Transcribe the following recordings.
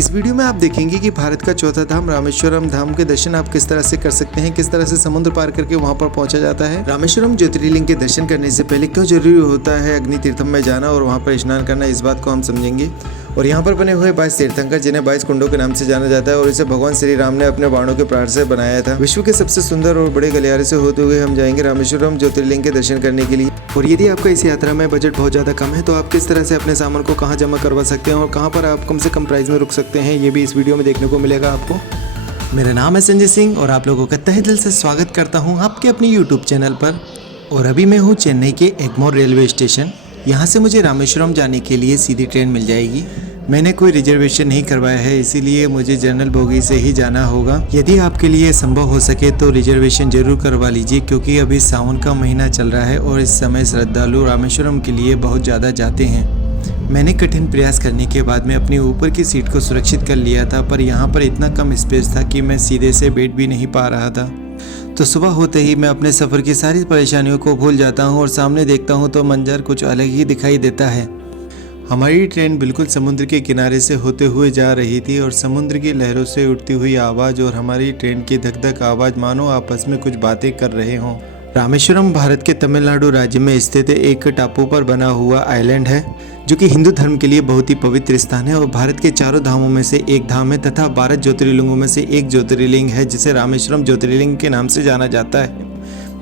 इस वीडियो में आप देखेंगे कि भारत का चौथा धाम रामेश्वरम धाम के दर्शन आप किस तरह से कर सकते हैं, किस तरह से समुद्र पार करके वहां पर पहुंचा जाता है। रामेश्वरम ज्योतिर्लिंग के दर्शन करने से पहले क्यों जरूरी होता है अग्नि तीर्थम में जाना और वहां पर स्नान करना, इस बात को हम समझेंगे। और यहाँ पर बने हुए 22 तीर्थंकर जिन्हें 22 कुंडों के नाम से जाना जाता है और इसे भगवान श्री राम ने अपने बाणों के प्रहार से बनाया था। विश्व के सबसे सुंदर और बड़े गलियारे से होते हुए हम जाएंगे रामेश्वरम ज्योतिर्लिंग के दर्शन करने के लिए। और यदि आपका इस यात्रा में बजट बहुत ज़्यादा कम है तो आप किस तरह से अपने सामान को कहाँ जमा करवा सकते हैं और कहाँ पर आप कम से कम प्राइस में रुक सकते हैं, ये भी इस वीडियो में देखने को मिलेगा आपको। मेरा नाम है संजय सिंह और आप लोगों का तहे दिल से स्वागत करता हूँ आपके अपने यूट्यूब चैनल पर। और अभी मैं हूँ चेन्नई के एग्मोर रेलवे स्टेशन। यहाँ से मुझे रामेश्वरम जाने के लिए सीधी ट्रेन मिल जाएगी। मैंने कोई रिजर्वेशन नहीं करवाया है, इसीलिए मुझे जनरल बोगी से ही जाना होगा। यदि आपके लिए संभव हो सके तो रिजर्वेशन जरूर करवा लीजिए, क्योंकि अभी सावन का महीना चल रहा है और इस समय श्रद्धालु रामेश्वरम के लिए बहुत ज़्यादा जाते हैं। मैंने कठिन प्रयास करने के बाद में अपनी ऊपर की सीट को सुरक्षित कर लिया था, पर यहाँ पर इतना कम स्पेस था कि मैं सीधे से बैठ भी नहीं पा रहा था। तो सुबह होते ही मैं अपने सफ़र की सारी परेशानियों को भूल जाता हूँ और सामने देखता हूँ तो मंजर कुछ अलग ही दिखाई देता है। हमारी ट्रेन बिल्कुल समुद्र के किनारे से होते हुए जा रही थी और समुद्र की लहरों से उठती हुई आवाज़ और हमारी ट्रेन की धक धक आवाज़ मानो आपस में कुछ बातें कर रहे हों। रामेश्वरम भारत के तमिलनाडु राज्य में स्थित एक टापू पर बना हुआ आइलैंड है, जो कि हिंदू धर्म के लिए बहुत ही पवित्र स्थान है और भारत के चारों धामों में से एक धाम है तथा 12 ज्योतिर्लिंगों में से एक ज्योतिर्लिंग है, जिसे रामेश्वरम ज्योतिर्लिंग के नाम से जाना जाता है।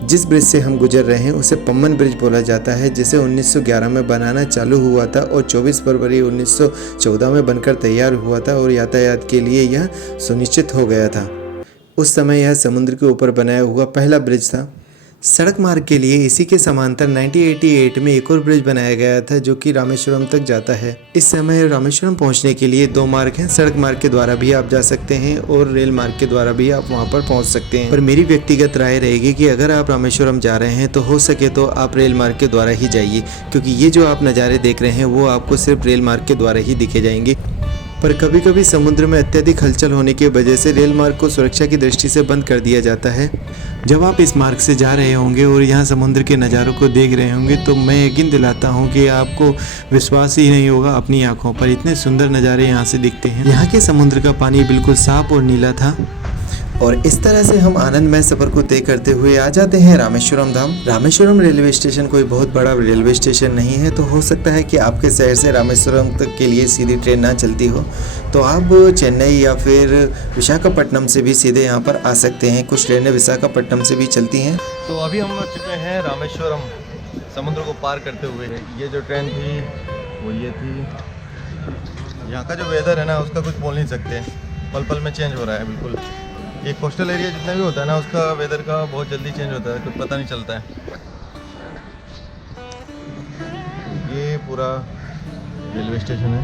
जिस ब्रिज से हम गुजर रहे हैं उसे पम्बन ब्रिज बोला जाता है, जिसे 1911 में बनाना चालू हुआ था और 24 फरवरी 1914 में बनकर तैयार हुआ था और यातायात के लिए यह सुनिश्चित हो गया था। उस समय यह समुद्र के ऊपर बनाया हुआ पहला ब्रिज था। सड़क मार्ग के लिए इसी के समांतर 1988 में एक और ब्रिज बनाया गया था, जो कि रामेश्वरम तक जाता है। इस समय रामेश्वरम पहुंचने के लिए 2 मार्ग हैं। सड़क मार्ग के द्वारा भी आप जा सकते हैं और रेल मार्ग के द्वारा भी आप वहां पर पहुंच सकते हैं। पर मेरी व्यक्तिगत राय रहेगी कि अगर आप रामेश्वरम जा रहे हैं तो हो सके तो आप रेल मार्ग के द्वारा ही जाइए, क्योंकि ये जो आप नज़ारे देख रहे हैं वो आपको सिर्फ रेल मार्ग के द्वारा ही दिखे जाएंगे। पर कभी कभी समुद्र में अत्यधिक हलचल होने की वजह से रेल मार्ग को सुरक्षा की दृष्टि से बंद कर दिया जाता है। जब आप इस मार्ग से जा रहे होंगे और यहाँ समुद्र के नज़ारों को देख रहे होंगे तो मैं यकीन दिलाता हूँ कि आपको विश्वास ही नहीं होगा अपनी आंखों पर, इतने सुंदर नज़ारे यहाँ से दिखते हैं। यहाँ के समुद्र का पानी बिल्कुल साफ और नीला था। और इस तरह से हम आनंदमय सफर को तय करते हुए आ जाते हैं रामेश्वरम धाम। रामेश्वरम रेलवे स्टेशन कोई बहुत बड़ा रेलवे स्टेशन नहीं है, तो हो सकता है कि आपके शहर से रामेश्वरम तक के लिए सीधी ट्रेन ना चलती हो, तो आप चेन्नई या फिर विशाखापट्टनम से भी सीधे यहाँ पर आ सकते हैं। कुछ ट्रेनें विशाखापट्टनम से भी चलती हैं। तो अभी हम चुके हैं रामेश्वरम समुद्र को पार करते हुए। ये जो ट्रेन थी वो ये थी। यहाँ का जो वेदर है ना उसका कुछ बोल नहीं सकते, पल पल में चेंज हो रहा है बिल्कुल। ये कोस्टल एरिया जितना भी होता है ना उसका वेदर का बहुत जल्दी चेंज होता है, कुछ पता नहीं चलता है। ये पूरा रेलवे स्टेशन है।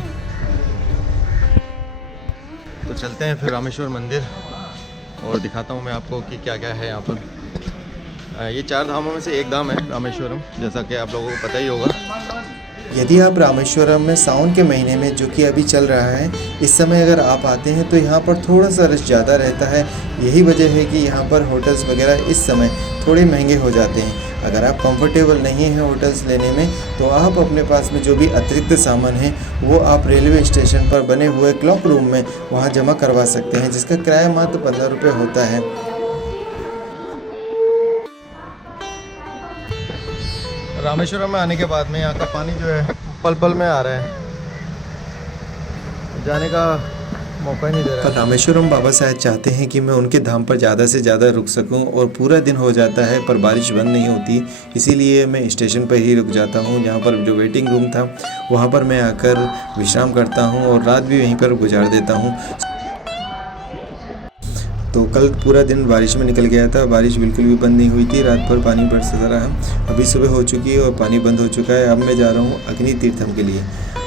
तो चलते हैं फिर रामेश्वर मंदिर और दिखाता हूँ मैं आपको कि क्या क्या है यहाँ पर। ये 4 धामों में से एक धाम है रामेश्वरम, जैसा कि आप लोगों को पता ही होगा। यदि आप रामेश्वरम में सावन के महीने में, जो कि अभी चल रहा है, इस समय अगर आप आते हैं तो यहाँ पर थोड़ा सा रश ज़्यादा रहता है। यही वजह है कि यहाँ पर होटल्स वगैरह इस समय थोड़े महंगे हो जाते हैं। अगर आप कंफर्टेबल नहीं हैं होटल्स लेने में तो आप अपने पास में जो भी अतिरिक्त सामान है वो आप रेलवे स्टेशन पर बने हुए क्लॉक रूम में वहाँ जमा करवा सकते हैं, जिसका किराया मात्र 15 रुपये होता है। रामेश्वरम में आने के बाद में यहाँ का पानी जो है पल पल में आ रहा है, जाने का मौका ही नहीं दे रहा है। पर रामेश्वरम बाबा शायद चाहते हैं कि मैं उनके धाम पर ज़्यादा से ज़्यादा रुक सकूं और पूरा दिन हो जाता है पर बारिश बंद नहीं होती, इसीलिए मैं स्टेशन पर ही रुक जाता हूं। यहाँ पर जो वेटिंग रूम था वहाँ पर मैं आकर विश्राम करता हूँ और रात भी वहीं पर गुजार देता हूँ। तो कल पूरा दिन बारिश में निकल गया था, बारिश बिल्कुल भी बंद नहीं हुई थी, रात भर पानी बरसता रहा। अभी सुबह हो चुकी है और पानी बंद हो चुका है। अब मैं जा रहा हूँ अग्नि तीर्थम के लिए।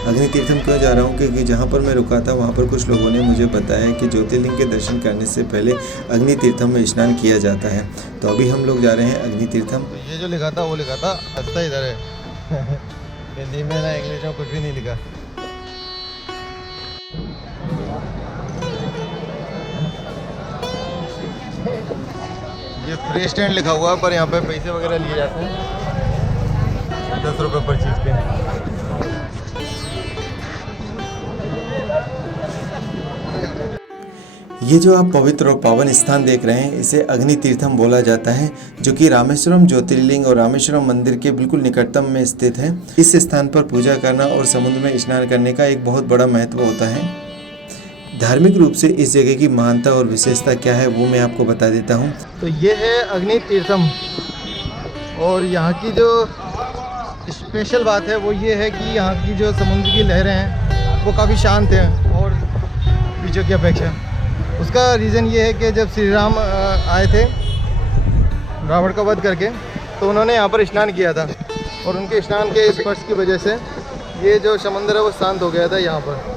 अग्नि तीर्थम क्यों जा रहा हूँ, क्योंकि जहाँ पर मैं रुका था वहाँ पर कुछ लोगों ने मुझे बताया कि ज्योतिर्लिंग के दर्शन करने से पहले अग्नि तीर्थम में स्नान किया जाता है। तो अभी हम लोग जा रहे हैं अग्नि तीर्थम। तो ये जो लिखा था वो लिखा था रास्ता इधर है। हिंदी में ना इंग्लिश में कुछ भी नहीं लिखा। ये फ्री स्टैंड लिखा हुआ है, पर यहाँ पे पैसे वगैरह लिए जाते हैं 10 रुपये पर चीज़ के। ये जो आप पवित्र और पावन स्थान देख रहे हैं इसे अग्नि तीर्थम बोला जाता है, जो कि रामेश्वरम ज्योतिर्लिंग और रामेश्वरम मंदिर के बिल्कुल निकटतम में स्थित है। इस स्थान पर पूजा करना और समुद्र में स्नान करने का एक बहुत बड़ा महत्व होता है। धार्मिक रूप से इस जगह की महानता और विशेषता क्या है वो मैं आपको बता देता हूँ। तो ये है अग्नि तीर्थम, और यहाँ की जो स्पेशल बात है वो ये है कि यहाँ की जो समुद्र की लहरें हैं वो काफ़ी शांत हैं और बीचों की अपेक्षा। उसका रीज़न ये है कि जब श्री राम आए थे रावण का वध करके, तो उन्होंने यहाँ पर स्नान किया था, और उनके स्नान के स्पर्श की वजह से ये जो समुद्र है वो शांत हो गया था यहाँ पर।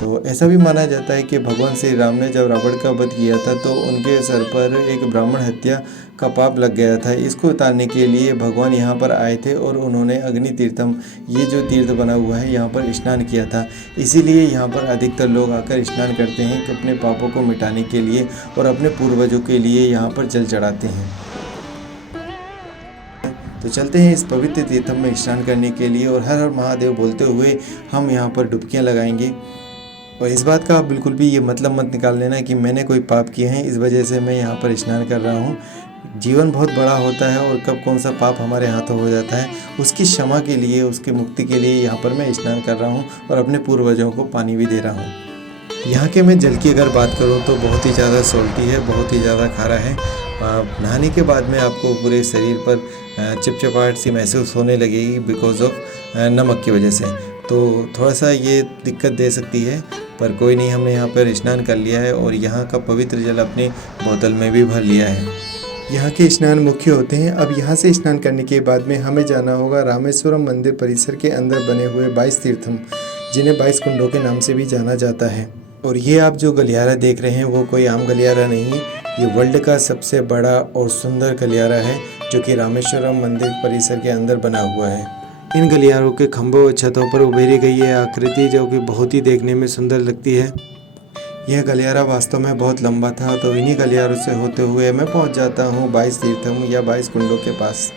तो ऐसा भी माना जाता है कि भगवान श्री राम ने जब रावण का वध किया था तो उनके सर पर एक ब्राह्मण हत्या का पाप लग गया था। इसको उतारने के लिए भगवान यहाँ पर आए थे और उन्होंने अग्नि तीर्थम, ये जो तीर्थ बना हुआ है, यहाँ पर स्नान किया था। इसीलिए यहाँ पर अधिकतर लोग आकर स्नान करते हैं कि अपने पापों को मिटाने के लिए और अपने पूर्वजों के लिए यहाँ पर जल चढ़ाते हैं। तो चलते हैं इस पवित्र तीर्थम में स्नान करने के लिए, और हर हर महादेव बोलते हुए हम यहाँ पर डुबकियाँ लगाएंगे। और इस बात का आप बिल्कुल भी ये मतलब मत निकाल लेना कि मैंने कोई पाप किए हैं इस वजह से मैं यहाँ पर स्नान कर रहा हूँ। जीवन बहुत बड़ा होता है और कब कौन सा पाप हमारे हाथों हो जाता है, उसकी क्षमा के लिए, उसकी मुक्ति के लिए यहाँ पर मैं स्नान कर रहा हूँ और अपने पूर्वजों को पानी भी दे रहा हूँ। यहाँ के मैं जल की अगर बात करूँ तो बहुत ही ज़्यादा सॉल्टी है, बहुत ही ज़्यादा खारा है। नहाने के बाद में आपको पूरे शरीर पर चिपचिपाहट सी महसूस होने लगेगी बिकॉज ऑफ नमक की वजह से, तो थोड़ा सा ये दिक्कत दे सकती है, पर कोई नहीं, हमने यहाँ पर स्नान कर लिया है और यहाँ का पवित्र जल अपनी बोतल में भी भर लिया है। यहाँ के स्नान मुख्य होते हैं। अब यहाँ से स्नान करने के बाद में हमें जाना होगा रामेश्वरम मंदिर परिसर के अंदर बने हुए 22 तीर्थम, जिन्हें 22 कुंडों के नाम से भी जाना जाता है। और ये आप जो गलियारा देख रहे हैं वो कोई आम गलियारा नहीं है, ये वर्ल्ड का सबसे बड़ा और सुंदर गलियारा है जो कि रामेश्वरम मंदिर परिसर के अंदर बना हुआ है। इन गलियारों के खंभों और छतों पर उभेरी गई है आकृति जो कि बहुत ही देखने में सुंदर लगती है। यह गलियारा वास्तव में बहुत लंबा था, तो इन्हीं गलियारों से होते हुए मैं पहुंच जाता हूं 22 तीर्थम या 22 कुंडों के पास।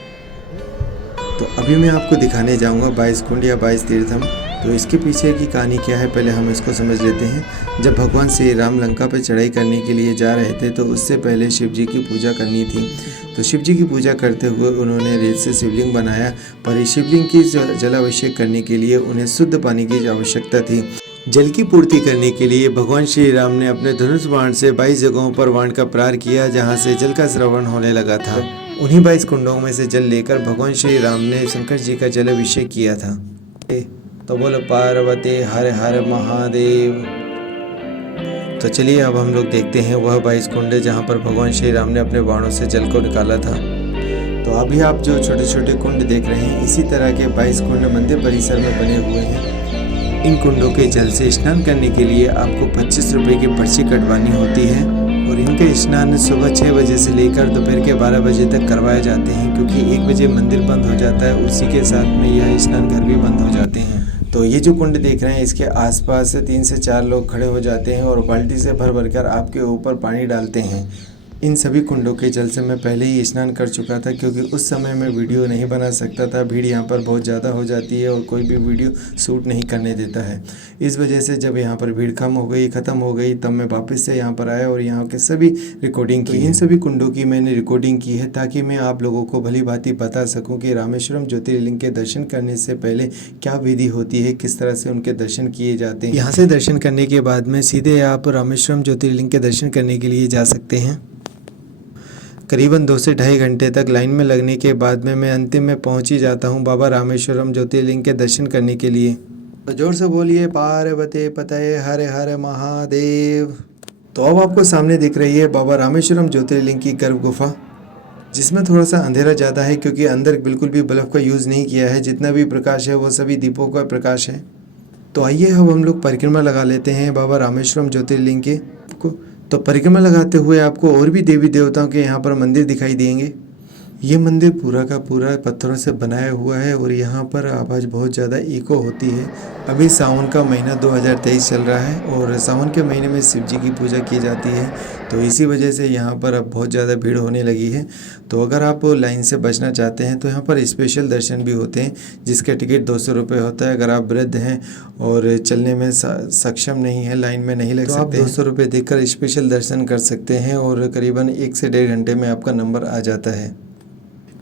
तो अभी मैं आपको दिखाने जाऊंगा 22 कुंड या 22 तीर्थम। तो इसके पीछे की कहानी क्या है पहले हम इसको समझ लेते हैं। जब भगवान श्री राम लंका पर चढ़ाई करने के लिए जा रहे थे तो उससे पहले शिव जी की पूजा करनी थी। तो शिव जी की पूजा करते हुए उन्होंने रेत से शिवलिंग बनाया, पर इस शिवलिंग की जलाभिषेक करने के लिए उन्हें शुद्ध पानी की आवश्यकता थी। जल की पूर्ति करने के लिए भगवान श्री राम ने अपने धनुष बाण से 22 जगहों पर बाण का प्रहार किया जहाँ से जल का स्रवण होने लगा था। उन्हीं 22 कुंडों में से जल लेकर भगवान श्री राम ने शंकर जी का जल अभिषेक किया था। तो बोलो पार्वती हर हर महादेव। तो चलिए अब हम लोग देखते हैं वह 22 कुंड जहाँ पर भगवान श्री राम ने अपने बाणों से जल को निकाला था। तो अभी आप जो छोटे छोटे कुंड देख रहे हैं इसी तरह के 22 कुंड मंदिर परिसर में बने हुए हैं। इन कुंडों के जल से स्नान करने के लिए आपको 25 रुपये की पर्ची कटवानी होती है, और इनके स्नान सुबह 6 बजे से लेकर दोपहर के 12 बजे तक करवाए जाते हैं, क्योंकि 1 बजे मंदिर बंद हो जाता है। उसी के साथ में यह स्नान घर भी बंद हो जाते हैं। तो ये जो कुंड देख रहे हैं इसके आसपास 3 से 4 लोग खड़े हो जाते हैं और बाल्टी से भर भर कर आपके ऊपर पानी डालते हैं। इन सभी कुंडों के जल से मैं पहले ही स्नान कर चुका था, क्योंकि उस समय मैं वीडियो नहीं बना सकता था। भीड़ यहाँ पर बहुत ज़्यादा हो जाती है और कोई भी वीडियो शूट नहीं करने देता है। इस वजह से जब यहाँ पर भीड़ ख़त्म हो गई तब मैं वापस से यहाँ पर आया और यहाँ के सभी रिकॉर्डिंग की। इन सभी कुंडों की मैंने रिकॉर्डिंग की है ताकि मैं आप लोगों को भली भांति बता सकूँ कि रामेश्वरम ज्योतिर्लिंग के दर्शन करने से पहले क्या विधि होती है, किस तरह से उनके दर्शन किए जाते हैं। यहाँ से दर्शन करने के बाद में सीधे आप रामेश्वरम ज्योतिर्लिंग के दर्शन करने के लिए जा सकते हैं। करीबन 2 से ढाई घंटे तक लाइन में लगने के बाद में मैं अंतिम में पहुंच ही जाता हूं बाबा रामेश्वरम ज्योतिर्लिंग के दर्शन करने के लिए। तो जोर से बोलिए पार्वती पतये हर हर महादेव। तो अब आपको सामने दिख रही है बाबा रामेश्वरम ज्योतिर्लिंग की गर्भ गुफा, जिसमें थोड़ा सा अंधेरा ज़्यादा है क्योंकि अंदर बिल्कुल भी बल्ब का यूज़ नहीं किया है। जितना भी प्रकाश है वो सभी दीपों का प्रकाश है। तो आइए अब हम लोग परिक्रमा लगा लेते हैं बाबा रामेश्वरम ज्योतिर्लिंग के को। तो परिक्रमा लगाते हुए आपको और भी देवी देवताओं के यहाँ पर मंदिर दिखाई देंगे। ये मंदिर पूरा का पूरा पत्थरों से बनाया हुआ है और यहाँ पर आवाज़ बहुत ज़्यादा इको होती है। अभी सावन का महीना 2023 चल रहा है और सावन के महीने में शिव जी की पूजा की जाती है, तो इसी वजह से यहाँ पर अब बहुत ज़्यादा भीड़ होने लगी है। तो अगर आप लाइन से बचना चाहते हैं तो यहाँ पर स्पेशल दर्शन भी होते हैं, जिसका टिकट 200 रुपये होता है। अगर आप वृद्ध हैं और चलने में सक्षम नहीं है, लाइन में नहीं लग सकते, आप 200 रुपये देकर स्पेशल दर्शन कर सकते हैं और करीबन 1 से 1.5 घंटे में आपका नंबर आ जाता है।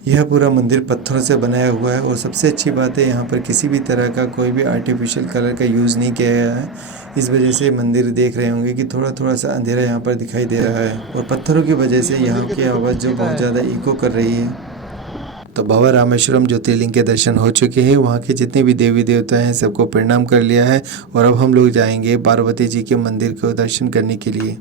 यह पूरा मंदिर पत्थरों से बनाया हुआ है और सबसे अच्छी बात है यहाँ पर किसी भी तरह का कोई भी आर्टिफिशियल कलर का यूज़ नहीं किया गया है। इस वजह से मंदिर देख रहे होंगे कि थोड़ा थोड़ा सा अंधेरा यहाँ पर दिखाई दे रहा है और पत्थरों की वजह से यहाँ की आवाज़ जो बहुत ज़्यादा इको कर रही है। तो बाबा रामेश्वरम ज्योतिर्लिंग के दर्शन हो चुके हैं। वहाँ के जितने भी देवी देवता हैं सबको प्रणाम कर लिया है और अब हम लोग जाएंगे पार्वती जी के मंदिर को दर्शन करने के लिए।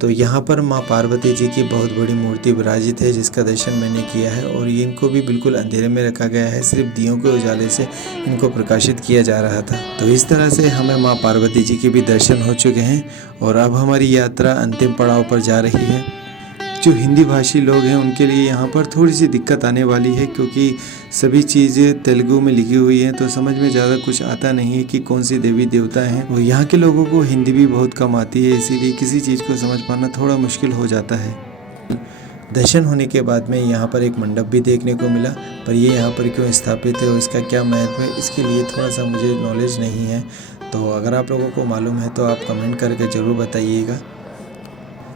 तो यहाँ पर माँ पार्वती जी की बहुत बड़ी मूर्ति विराजित है, जिसका दर्शन मैंने किया है और ये इनको भी बिल्कुल अंधेरे में रखा गया है, सिर्फ दियों के उजाले से इनको प्रकाशित किया जा रहा था। तो इस तरह से हमें माँ पार्वती जी के भी दर्शन हो चुके हैं और अब हमारी यात्रा अंतिम पड़ाव पर जा रही है। जो हिंदी भाषी लोग हैं उनके लिए यहाँ पर थोड़ी सी दिक्कत आने वाली है, क्योंकि सभी चीज़ें तेलुगु में लिखी हुई हैं, तो समझ में ज़्यादा कुछ आता नहीं है कि कौन सी देवी देवता हैं। और यहाँ के लोगों को हिंदी भी बहुत कम आती है, इसीलिए किसी चीज़ को समझ पाना थोड़ा मुश्किल हो जाता है। दर्शन होने के बाद में यहाँ पर एक मंडप भी देखने को मिला, पर ये यहाँ पर क्यों स्थापित है और इसका क्या महत्व है, इसके लिए थोड़ा सा मुझे नॉलेज नहीं है। तो अगर आप लोगों को मालूम है तो आप कमेंट करके ज़रूर बताइएगा।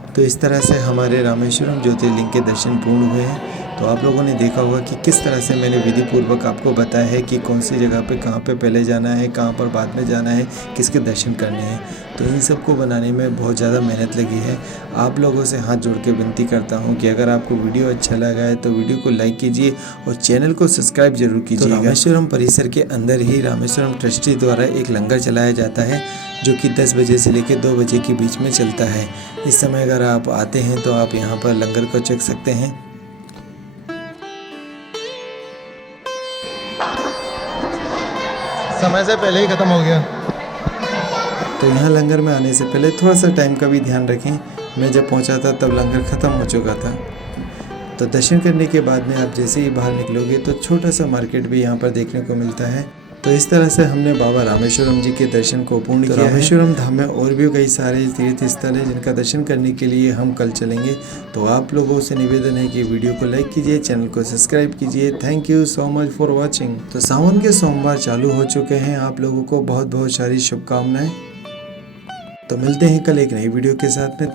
तो इस तरह से हमारे रामेश्वरम ज्योतिर्लिंग के दर्शन पूर्ण हुए हैं। तो आप लोगों ने देखा होगा कि किस तरह से मैंने विधि पूर्वक आपको बताया है कि कौन सी जगह पे कहाँ पे पहले जाना है, कहाँ पर बाद में जाना है, किसके दर्शन करने हैं। तो इन सब को बनाने में बहुत ज़्यादा मेहनत लगी है। आप लोगों से हाथ जोड़ के विनती करता हूँ कि अगर आपको वीडियो अच्छा लगा है तो वीडियो को लाइक कीजिए और चैनल को सब्सक्राइब जरूर कीजिए। तो रामेश्वरम परिसर के अंदर ही रामेश्वरम ट्रस्टी द्वारा एक लंगर चलाया जाता है, जो कि 10 बजे से लेकर 2 बजे के बीच में चलता है। इस समय अगर आप आते हैं तो आप यहाँ पर लंगर को चख सकते हैं। समय से पहले ही ख़त्म हो गया। तो यहाँ लंगर में आने से पहले थोड़ा सा टाइम का भी ध्यान रखें। मैं जब पहुँचा था तब लंगर ख़त्म हो चुका था। तो दर्शन करने के बाद में आप जैसे ही बाहर निकलोगे तो छोटा सा मार्केट भी यहाँ पर देखने को मिलता है। तो इस तरह से हमने बाबा रामेश्वरम जी के दर्शन को पूर्ण किया। रामेश्वरम धाम में और भी कई सारे तीर्थ स्थल है जिनका दर्शन करने के लिए हम कल चलेंगे। तो आप लोगों से निवेदन है कि वीडियो को लाइक कीजिए, चैनल को सब्सक्राइब कीजिए। Thank you so much for watching. तो सावन के सोमवार चालू हो चुके हैं। आप लोगों को बहुत बहुत सारी शुभकामनाएं। तो मिलते हैं कल एक नई वीडियो के साथ में।